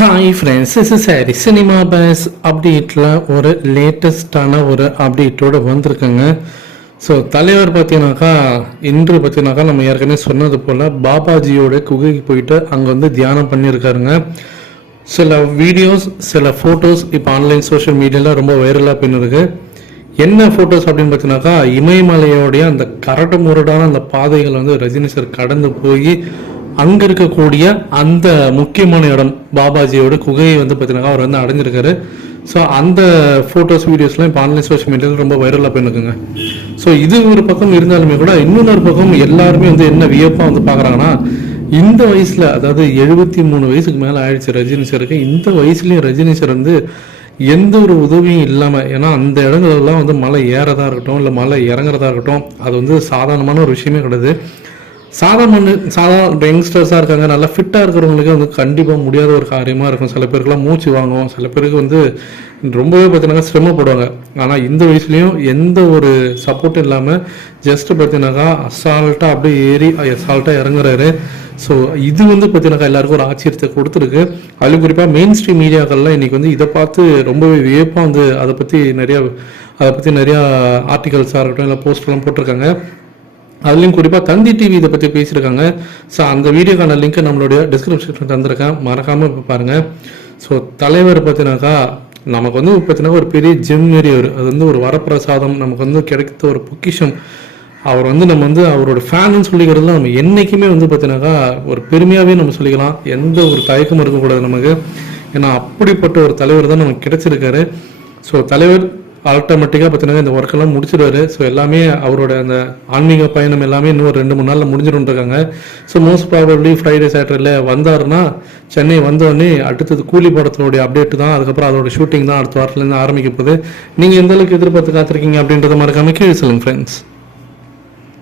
Hi friends is சாரி cinema பேஸ் அப்டேட்டில் ஒரு லேட்டஸ்டான ஒரு அப்டேட்டோடு வந்திருக்குங்க. ஸோ தலைவர் பார்த்தீங்கன்னாக்கா இன்று பார்த்தீங்கன்னாக்கா நம்ம ஏற்கனவே சொன்னது போல் பாபாஜியோட குகைக்கு போயிட்டு அங்கே வந்து தியானம் பண்ணியிருக்காருங்க சில வீடியோஸ் சில ஃபோட்டோஸ் இப்போ ஆன்லைன் சோஷியல் மீடியாவில் ரொம்ப வைரலாக பின்னிருக்கு என்ன ஃபோட்டோஸ் அப்படின்னு பார்த்தீங்கன்னாக்கா இமயமலையோடைய அந்த கரடு முரடான அந்த பாதைகள் வந்து ரஜினி சார் கடந்து போய் அங்கே இருக்கக்கூடிய அந்த முக்கியமான இடம் பாபாஜியோட குகையை வந்து பார்த்தீங்கன்னாக்கா அவர் வந்து அடைஞ்சிருக்காரு. ஸோ அந்த ஃபோட்டோஸ் வீடியோஸ்லாம் இப்போ ஆன்லைன் சோஷியல் மீடியாவில் ரொம்ப வைரலாக போயிருக்குங்க ஸோ இது ஒரு பக்கம் இருந்தாலுமே கூட இன்னொரு பக்கம் எல்லாருமே வந்து என்ன வியப்பாக வந்து பார்க்குறாங்கன்னா இந்த வயசில் அதாவது எழுபத்தி மூணு வயசுக்கு மேலே ஆயிடுச்சு ரஜினி சாருக்கு இந்த வயசுலேயும் ரஜினி சார் வந்து எந்த ஒரு உதவியும் இல்லாமல் ஏன்னா அந்த இடங்கள்லாம் வந்து மலை ஏறதா இருக்கட்டும் இல்லை மலை இறங்குறதா இருக்கட்டும் அது வந்து சாதாரணமான ஒரு விஷயமே கிடையாது. சாதாரண சாதாரண யங்ஸ்டர்ஸாக இருக்காங்க. நல்லா ஃபிட்டாக இருக்கிறவங்களுக்கு வந்து கண்டிப்பாக முடியாத ஒரு காரியமாக இருக்கும். சில பேருக்குலாம் மூச்சு வாங்கும் சில பேருக்கு வந்து ரொம்பவே பார்த்தீங்கன்னா சிரமப்படுவாங்க. ஆனால் இந்த வயசுலேயும் எந்த ஒரு சப்போர்ட்டும் இல்லாமல் ஜஸ்ட் பார்த்தீங்கன்னாக்கா அசால்ட்டாக அப்படியே ஏறி அசால்ட்டாக இறங்குறாரு. ஸோ இது வந்து பார்த்தீங்கன்னாக்கா எல்லாருக்கும் ஒரு ஆச்சரியத்தை கொடுத்துருக்கு. அது குறிப்பாக மெயின் ஸ்ட்ரீம் மீடியாக்கள்லாம் இன்றைக்கி வந்து இதை பார்த்து ரொம்பவே வியப்பாக வந்து அதை பற்றி நிறையா அதை பற்றி நிறையா ஆர்டிகல்ஸாக இருக்கட்டும் இல்லை போஸ்ட்லாம் போட்டிருக்காங்க. அதுலேயும் குறிப்பாக தந்தி டிவி இதை பற்றி பேசியிருக்காங்க. ஸோ அந்த வீடியோக்கான லிங்க்கை நம்மளுடைய டிஸ்கிரிப்ஷன் தந்திருக்கேன். மறக்காமல் இப்போ பாருங்கள் ஸோ தலைவர் பார்த்தினாக்கா நமக்கு வந்து பார்த்தீங்கன்னா ஒரு பெரிய ஜிம் மாரி அவர் அது வந்து ஒரு வரப்பிரசாதம் நமக்கு வந்து கிடைத்த ஒரு பொக்கிஷம். அவர் வந்து நம்ம வந்து அவரோட ஃபேனுன்னு சொல்லிக்கிறதுல நம்ம என்றைக்குமே வந்து பார்த்தீங்கன்னாக்கா ஒரு பெருமையாகவே நம்ம சொல்லிக்கலாம். எந்த ஒரு தயக்கமும் இருக்கக்கூடாது நமக்கு. ஏன்னா அப்படிப்பட்ட ஒரு தலைவர் தான் நமக்கு கிடைச்சிருக்காரு. ஸோ தலைவர் ஆட்டோமேட்டிக்காக பார்த்தீங்கன்னா இந்த ஒர்க்கெல்லாம் முடிச்சிடுவாரு ஸோ எல்லாமே அவரோட அந்த ஆன்மீக பயணம் எல்லாமே இன்னும் ஒரு ரெண்டு மூணு நாளில் முடிஞ்சிடும் ஸோ மோஸ்ட் ப்ராபப்ளி ஃப்ரைடே சாட்டர்டேல வந்தாருன்னா சென்னை வந்தோடனே அடுத்தது கூலி படத்தினுடைய அப்டேட் தான் அதுக்கப்புறம் அதோட ஷூட்டிங் தான் அடுத்த வாரத்துலேருந்து ஆரம்பிக்க போகுது. நீங்கள் எந்த அளவுக்கு எதிர்பார்த்து காத்திருக்கீங்க அப்படின்றத மறக்காமல் கீழே சொல்லுங்கள் ஃப்ரெண்ட்ஸ்